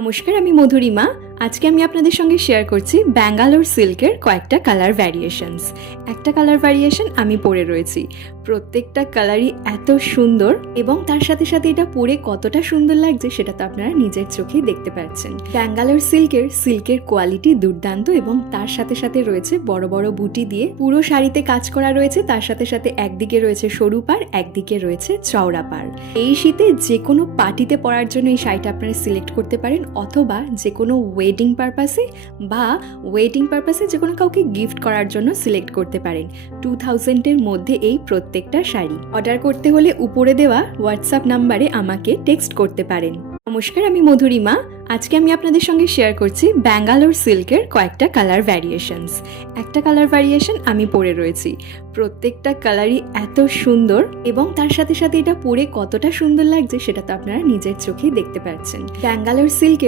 নমস্কার, আমি মধুরিমা। আজকে আমি আপনাদের সঙ্গে শেয়ার করছি ব্যাঙ্গালোর সিল্কের কয়েকটা কালার ভ্যারিয়েশনস। একটা কালার ভ্যারিয়েশন আমি পরে রয়েছি। প্রত্যেকটা কালারই এত সুন্দর এবং তার সাথে সাথে এটা পরে কতটা সুন্দর লাগছে সেটা তো আপনারা নিজের চোখেই দেখতে পাচ্ছেন। ব্যাঙ্গালোর সিল্কের কোয়ালিটি দুর্দান্ত এবং তার সাথে সাথে রয়েছে বড় বড় বুটি দিয়ে পুরো শাড়িতে কাজ করা রয়েছে। তার সাথে সাথে একদিকে রয়েছে সরু পাড়, একদিকে রয়েছে চওড়া পাড়। এই শীতে যে কোনো পার্টিতে পরার জন্য এই শাড়িটা আপনারা সিলেক্ট করতে পারেন, অথবা যে কোনো ওয়েডিং পারপাসে যে কোনো কাউকে গিফট করার জন্য সিলেক্ট করতে পারেন। 2000-এর মধ্যে এই প্রত্যেকটা শাড়ি অর্ডার করতে হলে উপরে দেওয়া হোয়াটসঅ্যাপ নাম্বারে আমাকে টেক্সট করতে পারেন। নমস্কার, আমি মধুরিমা। আজকে আমি আপনাদের সঙ্গে শেয়ার করছি ব্যাঙ্গালোর সিল্কের কয়েকটা কালার ভ্যারিয়েশনস। একটা কালার ভ্যারিয়েশন আমি পরে রয়েছি। প্রত্যেকটা কালারই এত সুন্দর এবং তার সাথে সাথে এটা পরে কতটা সুন্দর লাগছে সেটা তো আপনারা নিজের চোখেই দেখতে পাচ্ছেন। ব্যাঙ্গালোর সিল্কের